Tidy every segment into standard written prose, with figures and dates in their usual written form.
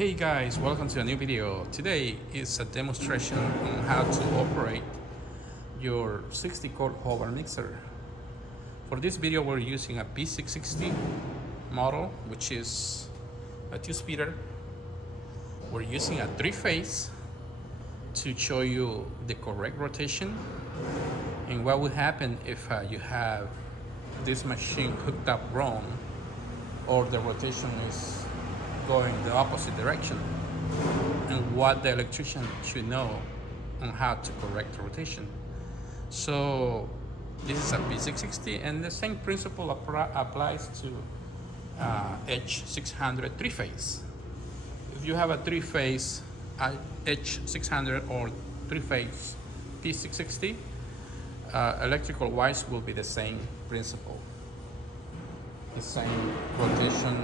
Hey guys, welcome to a new video. Today is a demonstration on how to operate your 60-core Hobart mixer. For this video we're using a P660 model, which is a 2-speeder. We're using a 3-phase to show you the correct rotation and what would happen if you have this machine hooked up wrong or the rotation is going the opposite direction, and what the electrician should know on how to correct the rotation. So this is a P660 and the same principle applies to H600 3-phase. If you have a 3-phase H600 or 3-phase P660, electrical wise will be the same principle, the same rotation.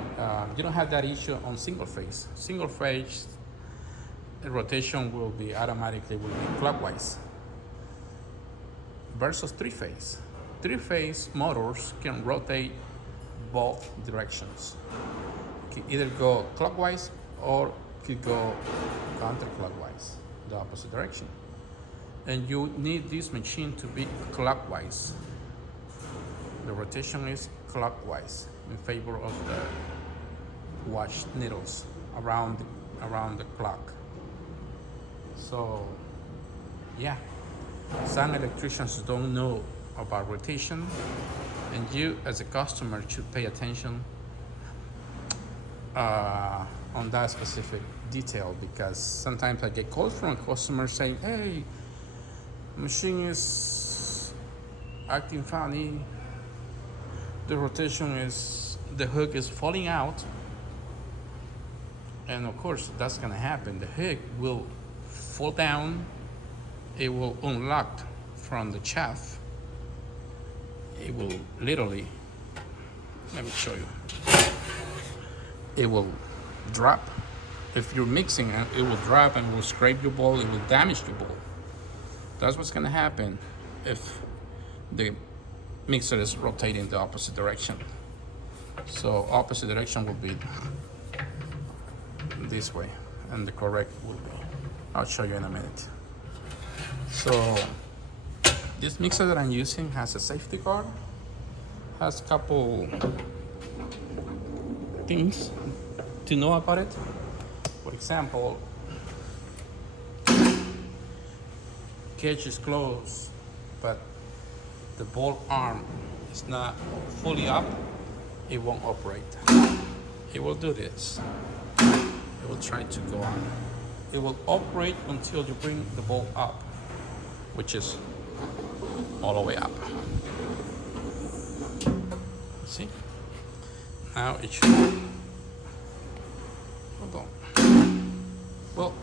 You don't have that issue on single phase. Single phase rotation will be automatically clockwise versus 3-phase. 3-phase motors can rotate both directions. It can either go clockwise or could go counterclockwise, the opposite direction. And you need this machine to be clockwise. The rotation is clockwise in favor of the watch needles around the clock. So yeah, some electricians don't know about rotation, and you as a customer should pay attention on that specific detail, because sometimes I get calls from a customer saying, hey, machine is acting funny, the rotation is, the hook is falling out. And of course that's gonna happen. The hook will fall down, it will unlock from the shaft, it will literally, let me show you, it will drop. If you're mixing it, it will drop and will scrape your bowl, it will damage your bowl. That's what's gonna happen if the mixer is rotating the opposite direction. So opposite direction will be this way, and the correct will be, I'll show you in a minute. So this mixer that I'm using has a safety guard, has a couple things to know about it. For example, cage is closed, but the bolt arm is not fully up, it won't operate. It will do this. It will try to go on. It will operate until you bring the bolt up, which is all the way up. See? Now it should. Hold on. Well,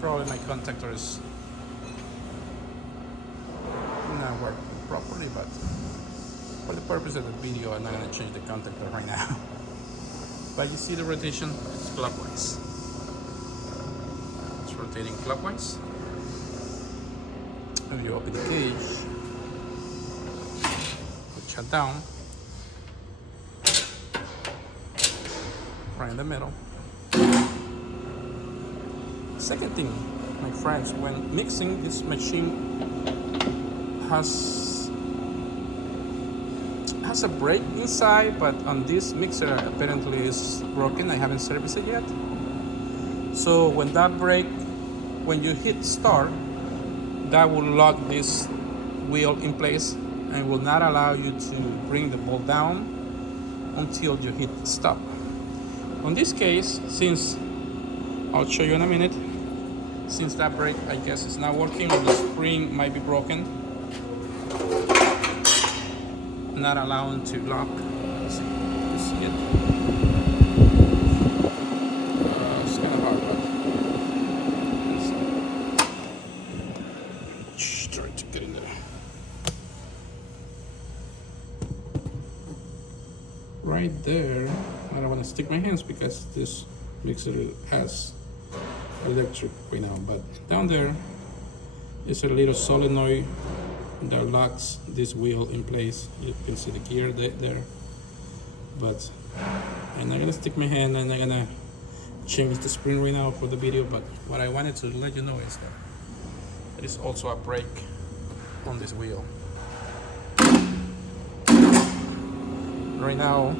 probably my contactor is not working properly, but for the purpose of the video I'm not going to change the contactor right now. But you see the rotation, it's clockwise. It's rotating clockwise. If you open the cage, put shut down, right in the middle. Second thing, my friends, when mixing, this machine has a brake inside, but on this mixer apparently is broken. I haven't serviced it yet. So when that brake, when you hit start, that will lock this wheel in place and will not allow you to bring the bolt down until you hit stop. On this case, since I'll show you in a minute, since that brake I guess is not working, or the spring might be broken, not allowing to lock. Let's see. You see it? It's kind of hard, but try to get in there. Right there, I don't want to stick my hands because this mixer has electric right now, but down there is a little solenoid that locks this wheel in place. You can see the gear there, but I'm not gonna stick my hand, I'm not gonna change the spring right now for the video, but what I wanted to let you know is that there is also a brake on this wheel. Right now,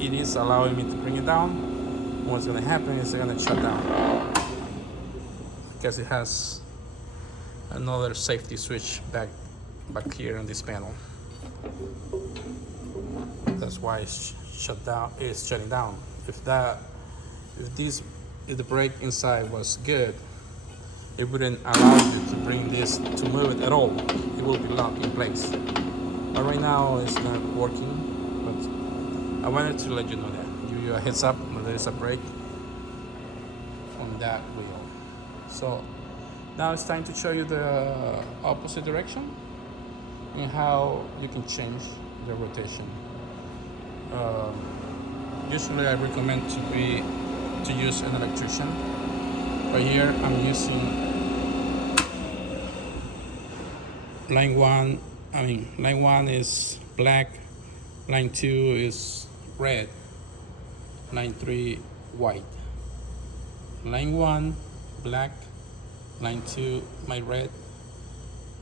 it is allowing me to bring it down. What's gonna happen is it's gonna shut down because it has another safety switch back here on this panel. That's why it's shut down. It's shutting down. If the brake inside was good, it wouldn't allow you to bring this to move it at all. It will be locked in place. But right now it's not working. But I wanted to let you know that, give you a heads up when there is a brake on that wheel. So now it's time to show you the opposite direction and how you can change the rotation. Usually I recommend to use an electrician. But here I'm using line 1 is black, line 2 is red, line 3 white. Line 1 black, line 2 my red,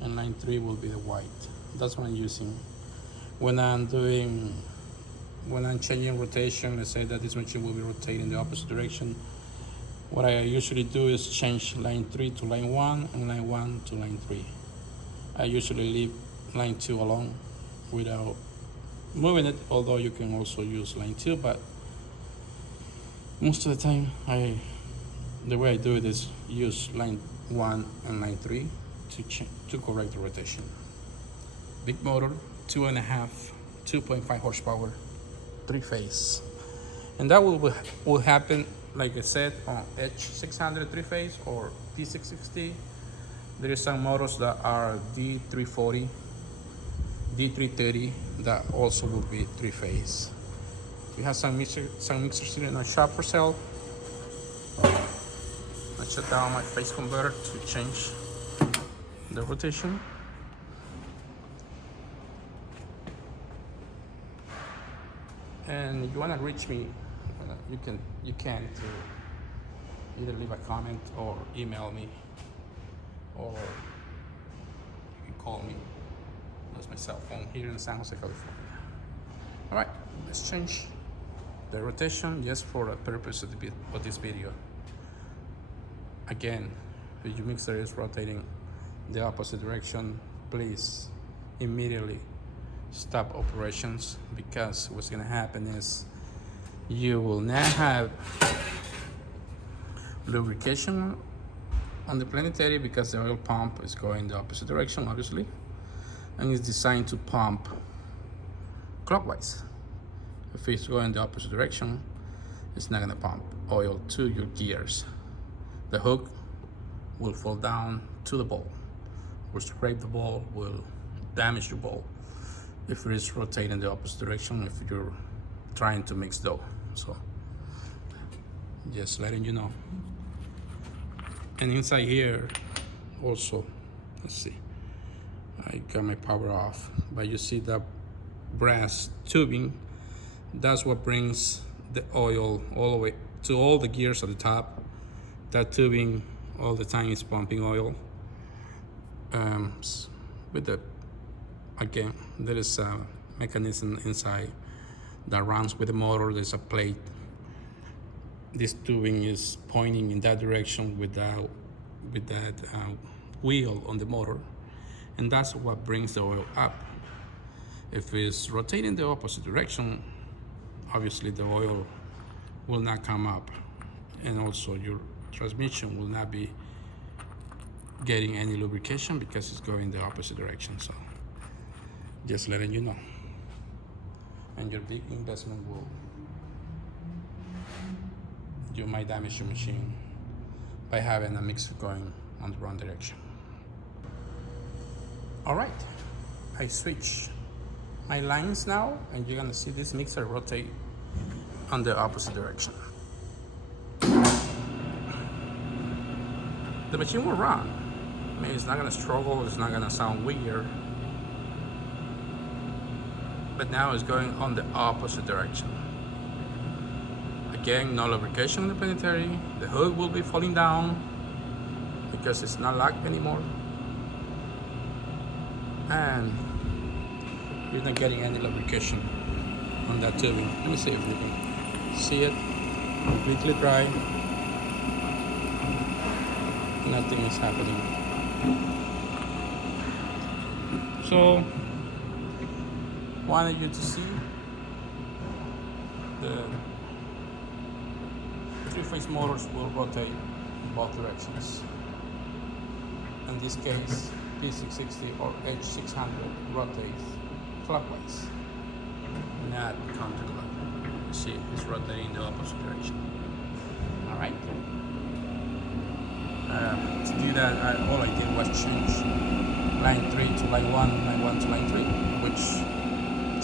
and line 3 will be the white. That's what I'm using when I'm changing rotation. Let's say that this machine will be rotating the opposite direction. What I usually do is change line 3 to line 1 and line 1 to line 3. I usually leave line 2 alone without moving it, although you can also use line 2, but most of the time the way I do it is use line 1 and line 3 to correct the rotation. Big motor, 2.5 horsepower, 3-phase. And that will happen, like I said, on H600 3-phase or P660. There is some models that are D340, D330 that also will be 3-phase. We have some mixers sitting in our shop for sale. I shut down my phase converter to change the rotation. And if you want to reach me, you can to either leave a comment or email me, or you can call me. That's my cell phone here in San Jose, California. All right, let's change the rotation just for the purpose of this video. Again, if your mixer is rotating the opposite direction, please immediately stop operations, because what's going to happen is you will not have lubrication on the planetary, because the oil pump is going the opposite direction, obviously, and it's designed to pump clockwise. If it's going the opposite direction, it's not going to pump oil to your gears. The hook will fall down to the ball, will scrape the ball, will damage the ball if it is rotating the opposite direction, if you're trying to mix dough. So just letting you know. And inside here also, let's see, I got my power off, but you see that brass tubing, that's what brings the oil all the way to all the gears at the top. That tubing all the time is pumping oil. Again, there is a mechanism inside that runs with the motor. There's a plate. This tubing is pointing in that direction with that wheel on the motor, and that's what brings the oil up. If it's rotating the opposite direction, obviously the oil will not come up, and also your transmission will not be getting any lubrication because it's going the opposite direction. So just letting you know. And your big investment you might damage your machine by having a mixer going on the wrong direction. All right, I switch my lines now, and you're gonna see this mixer rotate on the opposite direction. The machine will run. I mean, it's not gonna struggle, it's not gonna sound weird, but now it's going on the opposite direction. Again, no lubrication in the planetary. The hood will be falling down because it's not locked anymore. And you're not getting any lubrication on that tubing. Let me see if you can see it. Completely dry. Nothing is happening. So, wanted you to see the three-phase motors will rotate in both directions. In this case, P660 or H600 rotates clockwise, not counterclockwise. See, it's rotating in the opposite direction. All right. To do that, all I did was change line 3 to line 1, line 1 to line 3, which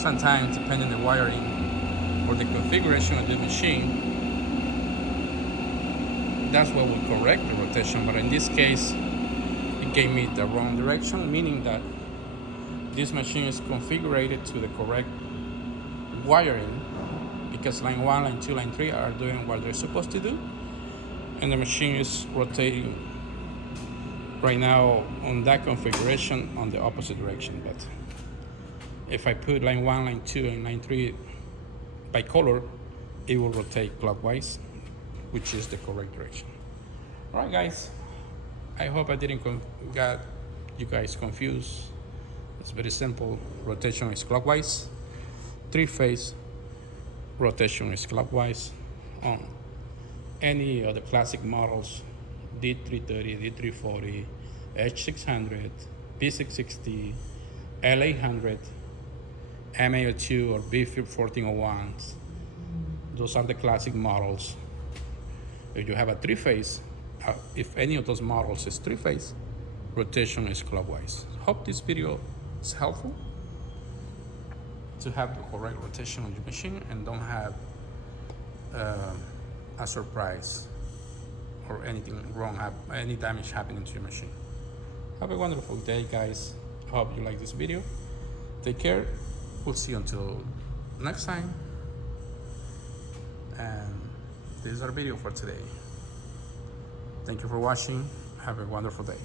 sometimes, depending on the wiring or the configuration of the machine, that's what will correct the rotation. But in this case, it gave me the wrong direction, meaning that this machine is configured to the correct wiring because line 1, line 2, line 3 are doing what they're supposed to do, and the machine is rotating right now on that configuration on the opposite direction. But if I put line 1, line 2, and line 3 by color, it will rotate clockwise, which is the correct direction. All right, guys. I hope I didn't got you guys confused. It's very simple. Rotation is clockwise. Three-phase rotation is clockwise on any of the classic models, D330, D340, H600, P660, L800, MA02, or B1401s. Those are the classic models. If you have a three-phase, if any of those models is three-phase, rotation is clockwise. Hope this video is helpful to have the correct rotation on your machine and don't have a surprise or anything wrong, any damage happening to your machine. Have a wonderful day, guys. Hope you like this video. Take care. We'll see you until next time. And this is our video for today. Thank you for watching. Have a wonderful day.